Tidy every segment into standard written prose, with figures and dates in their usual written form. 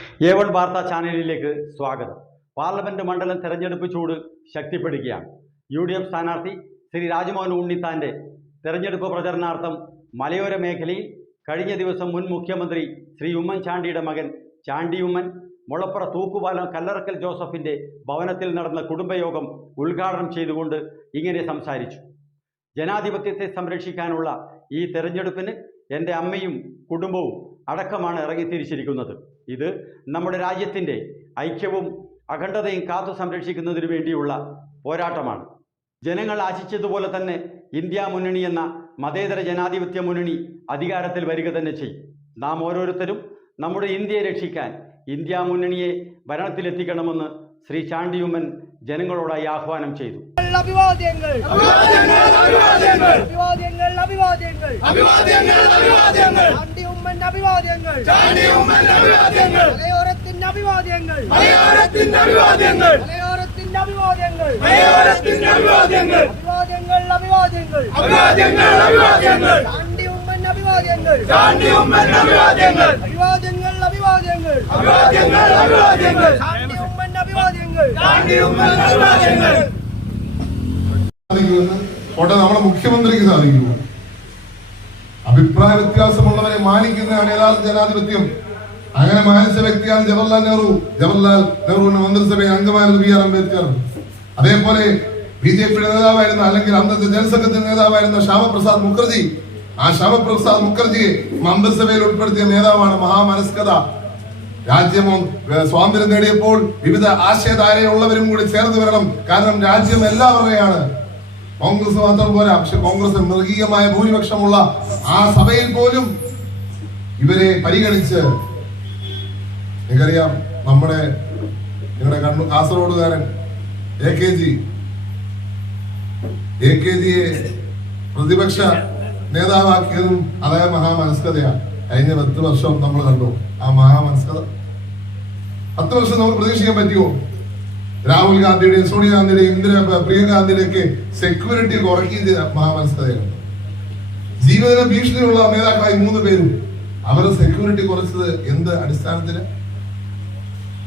A1 വാർത്താ ചാനലിലേക്ക് സ്വാഗതം. പാർലമെന്റ് മണ്ഡലം തെരഞ്ഞെടുപ്പ് ചൂട് ശക്തിപ്പെടുകയാണ്. UDF സ്ഥാനാർത്ഥി ശ്രീ രാജ്മോഹൻ ഉണ്ണിത്താന്റെ തെരഞ്ഞെടുപ്പ് പ്രചരണാർത്ഥം മലയോര മേഖലയിൽ കഴിഞ്ഞ ദിവസം മുൻ മുഖ്യമന്ത്രി ശ്രീ ഉമ്മൻചാണ്ടിയുടെ മകൻ ചാണ്ടി ഉമ്മൻ മുളപ്പുറ തൂക്കുപാലം കല്ലറക്കൽ ജോസഫിന്റെ ഭവനത്തിൽ നടന്ന കുടുംബയോഗം ഉദ്ഘാടനം ചെയ്തുകൊണ്ട് ഇങ്ങനെ സംസാരിച്ചു. ജനാധിപത്യത്തെ സംരക്ഷിക്കാനുള്ള ഈ തെരഞ്ഞെടുപ്പിന് എൻ്റെ അമ്മയും കുടുംബവും അടക്കമാണ് ഇറങ്ങിത്തിരിച്ചിരിക്കുന്നത്. ഇത് നമ്മുടെ രാജ്യത്തിൻ്റെ ഐക്യവും അഖണ്ഡതയും കാത്തു സംരക്ഷിക്കുന്നതിനു വേണ്ടിയുള്ള പോരാട്ടമാണ്. ജനങ്ങൾ ആശിച്ചതുപോലെ തന്നെ ഇന്ത്യ മുന്നണി എന്ന മതേതര ജനാധിപത്യ മുന്നണി അധികാരത്തിൽ വരിക തന്നെ ചെയ്യും. നാം ഓരോരുത്തരും നമ്മുടെ ഇന്ത്യയെ രക്ഷിക്കാൻ ഇന്ത്യ മുന്നണിയെ ഭരണത്തിലെത്തിക്കണമെന്ന് ശ്രീ ചാണ്ടി ഉമ്മൻ ജനങ്ങളോടായി ആഹ്വാനം ചെയ്തു. നമ്മുടെ മുഖ്യമന്ത്രിക്ക് സാധിക്കുമോ? അഭിപ്രായ വ്യത്യാസമുള്ളവരെ മാനിക്കുന്നതാണ് യഥാർത്ഥ ജനാധിപത്യം. അങ്ങനെ മാനിച്ച വ്യക്തിയാണ് ജവഹർലാൽ നെഹ്റുവിന്റെ മന്ത്രിസഭയിൽ അംഗമായിരുന്ന BR അംബേദ്കർ. അതേപോലെ BJPയുടെ നേതാവായിരുന്ന അല്ലെങ്കിൽ അന്നത്തെ ജനസംഘത്തിന്റെ നേതാവായിരുന്ന ശ്യാമപ്രസാദ് മുഖർജി. ആ ശ്യാമപ്രസാദ് മുഖർജിയെ മന്ത്രിസഭയിൽ ഉൾപ്പെടുത്തിയ നേതാവാണ്. മഹാമനസ്കത. രാജ്യമോ സ്വാതന്ത്ര്യം നേടിയപ്പോൾ വിവിധ ആശയധാരയുള്ളവരും കൂടി ചേർന്ന് വരണം. കാരണം രാജ്യം എല്ലാവരുടെയാണ്. കോൺഗ്രസ് മാത്രം പോരാ. പക്ഷെ കോൺഗ്രസ് മൃഗീയമായ ഭൂരിപക്ഷമുള്ള ആ സഭയിൽ പോലും ഇവരെ പരിഗണിച്ച്, നിങ്ങൾക്കറിയാം, നിങ്ങളുടെ കാസർഗോഡുകാരൻ AKGയെ പ്രതിപക്ഷ നേതാവാക്കിയതും അതായ മഹാമനസ്കതയാണ്. കഴിഞ്ഞ 10 വർഷം നമ്മൾ കണ്ടു ആ മഹാമനസ്കത. 10 വർഷം നമുക്ക് പ്രതീക്ഷിക്കാൻ പറ്റുമോ? രാഹുൽ ഗാന്ധിയുടെയും സോണിയാഗാന്ധിയുടെയും പ്രിയങ്കാന്തിയുടെയും ഒക്കെ സെക്യൂരിറ്റി കുറയ്ക്കിയ മഹാമനസ്കതയാണ്. ജീവന ഭീഷണിയുള്ള നേതാക്കളായി 3 പേരും അവരുടെ സെക്യൂരിറ്റി കുറച്ചത് എന്ത് അടിസ്ഥാനത്തിന്?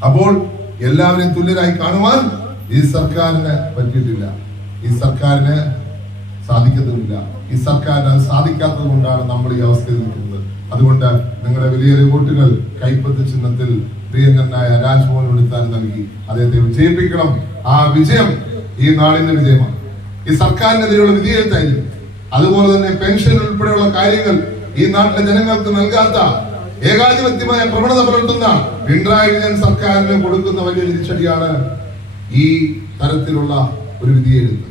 അപ്പോൾ എല്ലാവരെയും തുല്യരായി കാണുവാൻ ഈ സർക്കാരിന് പറ്റിയിട്ടില്ല. ഈ സർക്കാരിന് സാധിക്കത്തുമില്ല. ഈ സർക്കാരിന് അത് സാധിക്കാത്തത് കൊണ്ടാണ് നമ്മൾ ഈ അവസ്ഥയിൽ നിൽക്കുന്നത്. അതുകൊണ്ട് നിങ്ങളുടെ വലിയ വോട്ടുകൾ കൈപ്പത്തി ചിഹ്നത്തിൽ പ്രിയങ്കരനായ രാജ്മോഹൻ ഉണ്ണിത്താൻ നൽകി അദ്ദേഹത്തെ വിജയിപ്പിക്കണം. ആ വിജയം ഈ നാടിന്റെ വിജയമാണ്. ഈ സർക്കാരിനെതിരെയുള്ള വിധിയെഴുത്തായിരിക്കും. അതുപോലെ തന്നെ പെൻഷൻ ഉൾപ്പെടെയുള്ള കാര്യങ്ങൾ ഈ നാട്ടിലെ ജനങ്ങൾക്ക് നൽകാത്ത ഏകാധിപത്യമായ പ്രവണത പുലർത്തുന്ന പിണറായി വിജയൻ സർക്കാരിന് കൊടുക്കുന്ന വലിയ തിരിച്ചടിയാണ് ഈ തരത്തിലുള്ള ഒരു വിധിയെഴുത്ത്.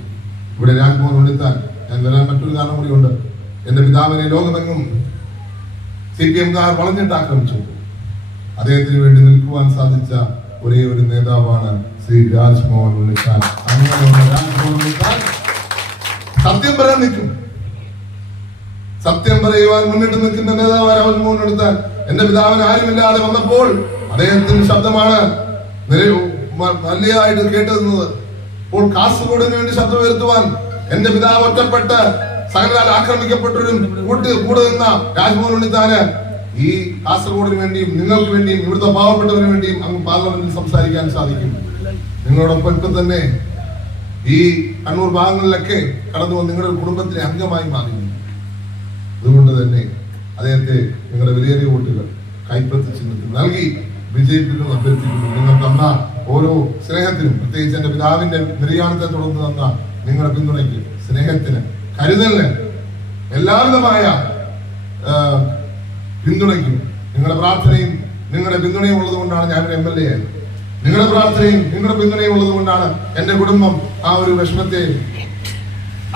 ഇവിടെ രാജ്മോഹൻ ഉണ്ണിത്താൻ, ഞാൻ വരാൻ മറ്റൊരു കാരണം കൂടിയുണ്ട്. എന്റെ പിതാവിനെ ലോകമെങ്ങും CPM-കാർ വളഞ്ഞിട്ട് ആക്രമിച്ചു. അദ്ദേഹത്തിന് വേണ്ടി നിൽക്കുവാൻ സാധിച്ച ഒരേ ഒരു നേതാവാണ് ശ്രീ രാജ്മോഹൻ ഉണ്ണിത്താൻ. അങ്ങനെയുള്ള രാജ്മോഹൻ ഉണ്ണിത്താൻ സത്യം പറയാൻ നിൽക്കും. സത്യം പറയുവാൻ മുന്നിട്ട് നിൽക്കുന്ന നേതാവ് രാജ്മോഹൻ ഉണ്ണിത്താൻ. എന്റെ പിതാവിന് ആരുമില്ലാതെ വന്നപ്പോൾ അദ്ദേഹത്തിന്റെ ശബ്ദമാണ് നല്ലതായിട്ട് കേട്ടിരുന്നത്. അപ്പോൾ കാസർഗോഡിന് വേണ്ടി ശബ്ദം ഉയർത്തുവാൻ എന്റെ പിതാവ് ഒറ്റപ്പെട്ട് സകലാൽ ആക്രമിക്കപ്പെട്ടവരും കൂടെ നിന്ന രാജ്മോഹൻ ഉണ്ണിത്താന് ഈ കാസർഗോഡിന് വേണ്ടിയും നിങ്ങൾക്ക് വേണ്ടിയും ഇവിടുത്തെ പാവപ്പെട്ടവന് വേണ്ടിയും അങ്ങ് പാർലമെന്റിൽ സംസാരിക്കാൻ സാധിക്കും. നിങ്ങളോടൊപ്പം ഇപ്പൊ തന്നെ ഈ കണ്ണൂർ ഭാഗങ്ങളിലൊക്കെ കടന്നു വന്ന് നിങ്ങളുടെ കുടുംബത്തിലെ അംഗമായി മാറി. അതുകൊണ്ട് തന്നെ അദ്ദേഹത്തെ നിങ്ങളുടെ വലിയ വോട്ടുകൾ കൈപ്പത്തി ചിഹ്നത്തിൽ നൽകി വിജയിപ്പിക്കണം അഭ്യർത്ഥിക്കുന്നു. നിങ്ങൾ തന്ന ഓരോ സ്നേഹത്തിനും, പ്രത്യേകിച്ച് എന്റെ പിതാവിന്റെ നിര്യാണത്തെ തുടർന്ന് തന്ന നിങ്ങളുടെ പിന്തുണയ്ക്ക്, സ്നേഹത്തിന്, കരുതലിന്, എല്ലാവിധമായ പിന്തുണയ്ക്കും, നിങ്ങളുടെ പ്രാർത്ഥനയും നിങ്ങളുടെ പിന്തുണയും ഉള്ളത് കൊണ്ടാണ് ഞാൻ ഒരു MLA ആയത്. നിങ്ങളുടെ പ്രാർത്ഥനയും നിങ്ങളുടെ പിന്തുണയും ഉള്ളത് കൊണ്ടാണ് എന്റെ കുടുംബം ആ ഒരു വിഷമത്തെ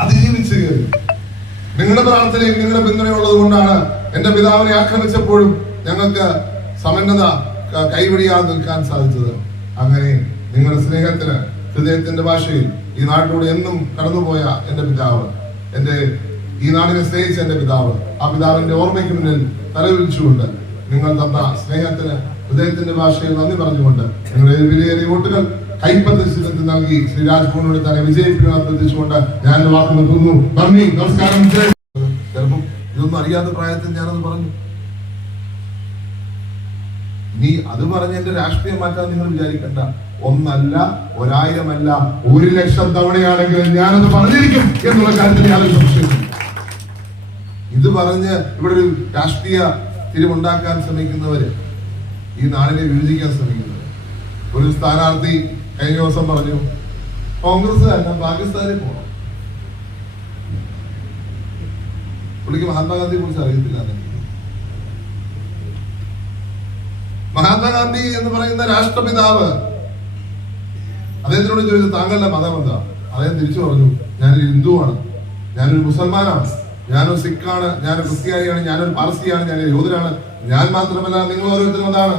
അതിജീവിച്ചു കയറി. നിങ്ങളുടെ പ്രാർത്ഥനയും നിങ്ങളുടെ പിന്തുണയും ഉള്ളത് കൊണ്ടാണ് എന്റെ പിതാവിനെ ആക്രമിച്ചപ്പോഴും ഞങ്ങൾക്ക് സമന്നത കൈവടിയാതെ നിൽക്കാൻ സാധിച്ചത്. അങ്ങനെ നിങ്ങളുടെ സ്നേഹത്തിന്, ഹൃദയത്തിന്റെ ഭാഷയിൽ ഈ നാട്ടിലൂടെ എന്നും കടന്നുപോയ എന്റെ പിതാവ്, ഈ നാടിനെ സ്നേഹിച്ച എന്റെ പിതാവ്, ആ പിതാവിന്റെ ഓർമ്മയ്ക്ക് മുന്നിൽ തലവിളിച്ചുകൊണ്ട് നിങ്ങൾ തന്ന സ്നേഹത്തിന് ഹൃദയത്തിന്റെ ഭാഷയിൽ നന്ദി പറഞ്ഞുകൊണ്ട് നിങ്ങളുടെ വിലയേറിയ വോട്ടുകൾ കൈപ്പത്തി ചിഹ്നത്തിൽ നൽകി ശ്രീ രാജ്മോഹൻ ഉണ്ണിത്താനെ വിജയിപ്പിക്കാൻ അഭ്യർത്ഥിച്ചുകൊണ്ട് ഞാൻ വാക്ക് നിർത്തുന്നു. നന്ദി, നമസ്കാരം. ചിലപ്പം ഇതൊന്നും അറിയാത്ത പ്രായത്തിൽ ഞാനത് പറഞ്ഞു. നീ അത് പറഞ്ഞ് എന്റെ രാഷ്ട്രീയം മാറ്റാൻ നിങ്ങൾ വിചാരിക്കണ്ട. ഒന്നല്ല, 1000 അല്ല, 1,00,000 തവണയാണെങ്കിലും ഞാനത് പറഞ്ഞിരിക്കും എന്നുള്ള കാര്യത്തിൽ യാതൊരു സംശയമില്ല. ഇത് പറഞ്ഞ് ഇവിടെ ഒരു രാഷ്ട്രീയ തിരിവുണ്ടാക്കാൻ ശ്രമിക്കുന്നവര്, ഈ നാടിനെ വിഭജിക്കാൻ ശ്രമിക്കുന്നവര്. ഒരു സ്ഥാനാർത്ഥി കഴിഞ്ഞ ദിവസം പറഞ്ഞു, കോൺഗ്രസ് അല്ല പാകിസ്ഥാനിൽ പോകണം. പുള്ളിക്ക് മഹാത്മാഗാന്ധിയെ കുറിച്ച് അറിയത്തില്ല. മഹാത്മാഗാന്ധി എന്ന് പറയുന്ന രാഷ്ട്രപിതാവ് അദ്ദേഹത്തിനോട് ചോദിച്ചു, താങ്കളുടെ മതം എന്താ? അദ്ദേഹം തിരിച്ചു പറഞ്ഞു, ഞാനൊരു ഹിന്ദുവാണ്, ഞാനൊരു മുസൽമാനാണ്, ഞാനൊരു സിഖാണ്, ഞാനൊരു ക്രിസ്ത്യാനിയാണ്, ഞാനൊരു പാർസിയാണ്, ഞാനൊരു യഹൂദനാണ്. ഞാൻ മാത്രമല്ല, നിങ്ങൾ ഓരോരുത്തരും അതാണ്.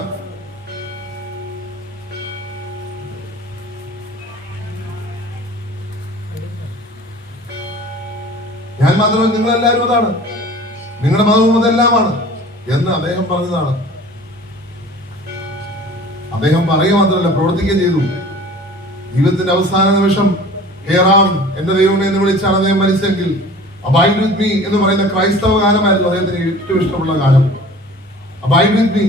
ഞാൻ മാത്രമല്ല, നിങ്ങളെല്ലാവരും അതാണ്, നിങ്ങളുടെ മതവും അതെല്ലാമാണ് എന്ന് അദ്ദേഹം പറഞ്ഞതാണ്. അദ്ദേഹം പറയുക മാത്രമല്ല, പ്രവർത്തിക്കുകയും ചെയ്തു. ജീവിതത്തിന്റെ അവസാന നിമിഷം ഹേറാം, എന്റെ ദൈവമേ എന്ന് വിളിച്ചാണ് അദ്ദേഹം മരിച്ചെങ്കിൽ, അബൈഡ് വിത്ത് മീ എന്ന് പറയുന്ന ക്രൈസ്തവ ഗാനമായിരുന്നു അദ്ദേഹത്തിന് ഏറ്റവും ഇഷ്ടമുള്ള ഗാനം. അബൈഡ് വിത്ത് മീ,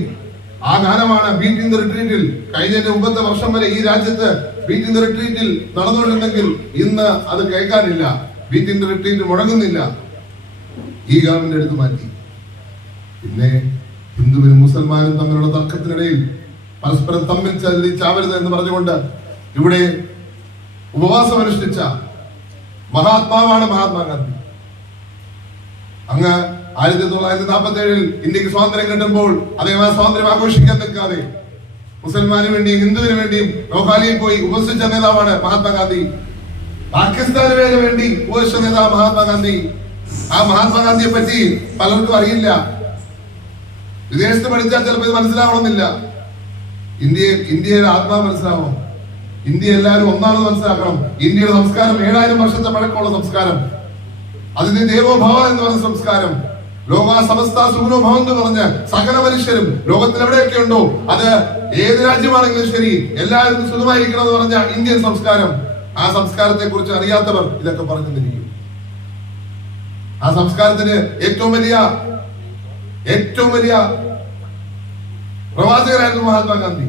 ആ ഗാനമാണ് ബീറ്റ് ഇൻ ദ റിട്രീറ്റിൽ കഴിഞ്ഞ മുമ്പത്തെ വർഷം വരെ ഈ രാജ്യത്ത് ബീറ്റ് ഇൻ ദ റിട്രീറ്റിൽ നടന്നുകൊണ്ടിരുന്നെങ്കിൽ ഇന്ന് അത് കേൾക്കാനില്ല. ബീറ്റ് ഇൻ ദ റിട്രീറ്റ് മുഴങ്ങുന്നില്ല. ഈ ഗവൺമെന്റ് എടുത്തു മാറ്റി. പിന്നെ ഹിന്ദുവിനും മുസൽമാനും തമ്മിലുള്ള തർക്കത്തിനിടയിൽ പരസ്പരം തമ്മിൽ ചാവരുത് എന്ന് പറഞ്ഞുകൊണ്ട് ഇവിടെ ഉപവാസം അനുഷ്ഠിച്ച മഹാത്മാവാണ് മഹാത്മാഗാന്ധി. അങ്ങ് 1947 ഇന്ത്യക്ക് സ്വാതന്ത്ര്യം കിട്ടുമ്പോൾ അദ്ദേഹം ആ സ്വാതന്ത്ര്യം ആഘോഷിക്കാൻ നിൽക്കാതെ മുസൽമാന് വേണ്ടിയും ഹിന്ദുവിന് വേണ്ടിയും നോഹാലിയിൽ പോയി ഉപസിച്ച നേതാവാണ് മഹാത്മാഗാന്ധി. പാകിസ്ഥാന് വേണ്ടി ഉപസിച്ച നേതാവ് മഹാത്മാഗാന്ധി. ആ മഹാത്മാഗാന്ധിയെ പറ്റി പലർക്കും അറിയില്ല. വിദേശത്ത് പഠിച്ചാൽ ചിലപ്പോൾ ഇത് മനസ്സിലാവണമെന്നില്ല. ഇന്ത്യയുടെ ആത്മാവ് മനസ്സിലാവണം. ഇന്ത്യ എല്ലാവരും ഒന്നാണെന്ന് മനസ്സിലാക്കണം. ഇന്ത്യയുടെ സംസ്കാരം 7000 വർഷത്തെ പഴക്കമുള്ള സംസ്കാരം. അതിന്റെ ദേവോഭവ എന്ന് പറഞ്ഞ സംസ്കാരം, ലോക സമസ്ത സുഖനോ ഭവൻ എന്ന് പറഞ്ഞ സകല മനുഷ്യരും ലോകത്തിൽ എവിടെയൊക്കെ ഉണ്ടോ, അത് ഏത് രാജ്യമാണെങ്കിലും ശരി, എല്ലാവരും സുഖമായിരിക്കണം എന്ന് പറഞ്ഞ ഇന്ത്യൻ സംസ്കാരം. ആ സംസ്കാരത്തെ കുറിച്ച് അറിയാത്തവർ ഇതൊക്കെ പറഞ്ഞു തന്നിരിക്കും. ആ സംസ്കാരത്തിന് ഏറ്റവും വലിയ പ്രവാചകരായിരുന്നു മഹാത്മാഗാന്ധി.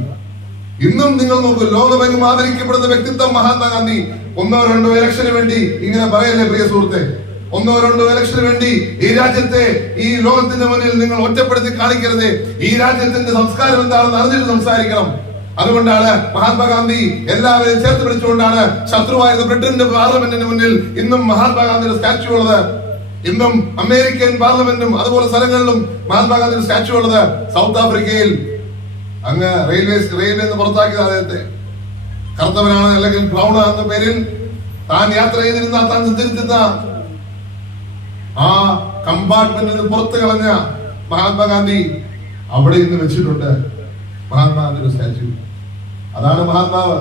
ഇന്നും നിങ്ങൾ നോക്കൂ, ലോകമെങ്ങും ആദരിക്കപ്പെടുന്ന വ്യക്തിത്വം മഹാത്മാഗാന്ധി. 1-2 ഇലക്ഷന് വേണ്ടി ഇങ്ങനെ പറയല്ലേ പ്രിയ സുഹൃത്തെ, 1-2 ഇലക്ഷന് വേണ്ടി ഈ രാജ്യത്തെ, ഈ ലോകത്തിന്റെ മുന്നിൽ നിങ്ങൾ ഒറ്റപ്പെടുത്തി കാണിക്കരുത്. ഈ രാജ്യത്തിന്റെ സംസ്കാരം എന്താണെന്ന് അറിഞ്ഞിട്ട് സംസാരിക്കണം. അതുകൊണ്ടാണ് മഹാത്മാഗാന്ധി എല്ലാവരെയും ചേർത്ത് പിടിച്ചുകൊണ്ടാണ് ശത്രുവായിരുന്ന ബ്രിട്ടന്റെ പാർലമെന്റിന് മുന്നിൽ ഇന്നും മഹാത്മാഗാന്ധിയുടെ സ്റ്റാച്യു ഉള്ളത്. ഇന്നും അമേരിക്കൻ പാർലമെന്റും അതുപോലെ സ്ഥലങ്ങളിലും മഹാത്മാഗാന്ധിയുടെ സ്റ്റാച്യു ഉള്ളത്. സൗത്ത് ആഫ്രിക്കയിൽ അങ്ങ് റെയിൽവേ എന്ന് പുറത്താക്കിയത് അദ്ദേഹത്തെ. കറുത്തവനാണ് അല്ലെങ്കിൽ ബ്രൗൺ എന്ന പേരിൽ താൻ യാത്ര ചെയ്തിരുന്ന, താൻ സഞ്ചരിച്ചിരുന്ന ആ കമ്പാർട്ട്മെന്റിന് പുറത്ത് കളഞ്ഞ മഹാത്മാഗാന്ധി അവിടെ ഇന്ന് വെച്ചിട്ടുണ്ട് മഹാത്മാഗാന്ധിയുടെ സ്റ്റാച്യു. അതാണ് മഹാത്മാവ്.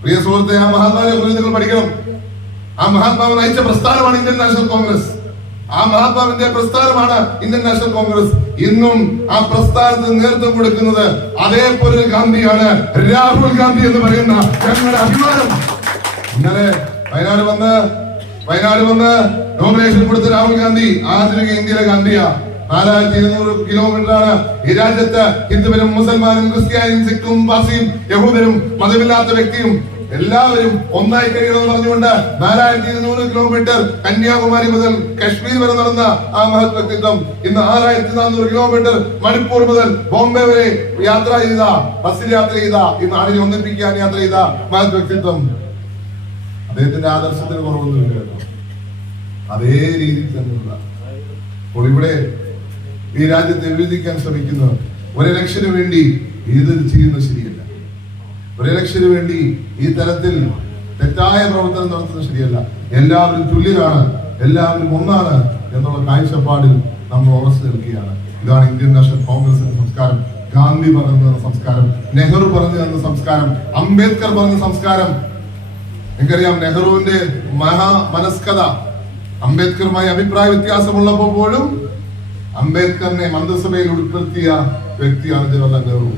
പ്രിയ സുഹൃത്തെ, ആ മഹാത്മാവിനെ കുറിച്ച് നിങ്ങൾ പഠിക്കണം. ആ മഹാത്മാവ് നയിച്ച പ്രസ്ഥാനമാണ് ഇന്ത്യൻ നാഷണൽ കോൺഗ്രസ്. ആ മഹാത്മാവിന്റെ പ്രസ്ഥാനമാണ് ഇന്ത്യൻ നാഷണൽ കോൺഗ്രസ്. ഇന്നും ആ പ്രസ്ഥാനത്തിന് നേതൃത്വം കൊടുക്കുന്നത് അതേപോലെ ഗാന്ധിയാണ്, രാഹുൽ ഗാന്ധി എന്ന് പറയുന്ന ഞങ്ങളുടെ അഭിമാനം. ഇന്നലെ വയനാട് വന്ന് നോമിനേഷൻ കൊടുത്ത രാഹുൽ ഗാന്ധി ആധുനിക ഇന്ത്യയിലെ ഗാന്ധിയാ. 4200 കിലോമീറ്ററാണ് ഈ രാജ്യത്ത് ഹിന്ദുവിനും മുസൽമാനും ക്രിസ്ത്യാനിയും സിഖും പാർസിയും യഹൂദരും മതമില്ലാത്ത വ്യക്തിയും എല്ലാവരും ഒന്നായി കഴിയണമെന്ന് പറഞ്ഞുകൊണ്ട് 4200 കിലോമീറ്റർ കന്യാകുമാരി മുതൽ കശ്മീർ വരെ നടന്ന ആ മഹത് വ്യക്തിത്വം ഇന്ന് 6400 കിലോമീറ്റർ മണിപ്പൂർ മുതൽ ബോംബെ വരെ യാത്ര ചെയ്ത, ബസ്സിൽ യാത്ര ചെയ്ത, ഈ നാടിനെ ഒന്നിപ്പിക്കാൻ യാത്ര ചെയ്ത മഹത് വ്യക്തിത്വം. അദ്ദേഹത്തിന്റെ ആദർശത്തിന് കുറവൊന്നുമില്ല കേട്ടോ. അതേ രീതിയിൽ തന്നെയുള്ള അപ്പോൾ ഇവിടെ ഈ രാജ്യത്തെ വിഭജിക്കാൻ ശ്രമിക്കുന്ന ഒരു ഇലക്ഷന് വേണ്ടി ഇത് ചെയ്യുന്നത് ശരിയല്ല. ഒരു ഇലക്ഷന് വേണ്ടി ഈ തരത്തിൽ തെറ്റായ പ്രവർത്തനം നടത്തുന്നത് ശരിയല്ല. എല്ലാവരും തുല്യരാണ്, എല്ലാവരും ഒന്നാണ് എന്നുള്ള കാഴ്ചപ്പാടിൽ നമ്മൾ ഉറച്ചു നിൽക്കുകയാണ്. ഇതാണ് ഇന്ത്യൻ നാഷണൽ കോൺഗ്രസിന്റെ സംസ്കാരം. ഗാന്ധി പറഞ്ഞു തന്ന സംസ്കാരം, നെഹ്റു പറഞ്ഞു തന്ന സംസ്കാരം, അംബേദ്കർ പറഞ്ഞ സംസ്കാരം. നിങ്ങൾക്കറിയാം നെഹ്റുവിന്റെ മനസ്കഥ. അംബേദ്കറുമായി അഭിപ്രായ വ്യത്യാസമുള്ളപ്പോൾ പോലും അംബേദ്കറിനെ മന്ത്രിസഭയിൽ ഉൾപ്പെടുത്തിയ വ്യക്തിയാണ് ജവഹർലാൽ നെഹ്റു.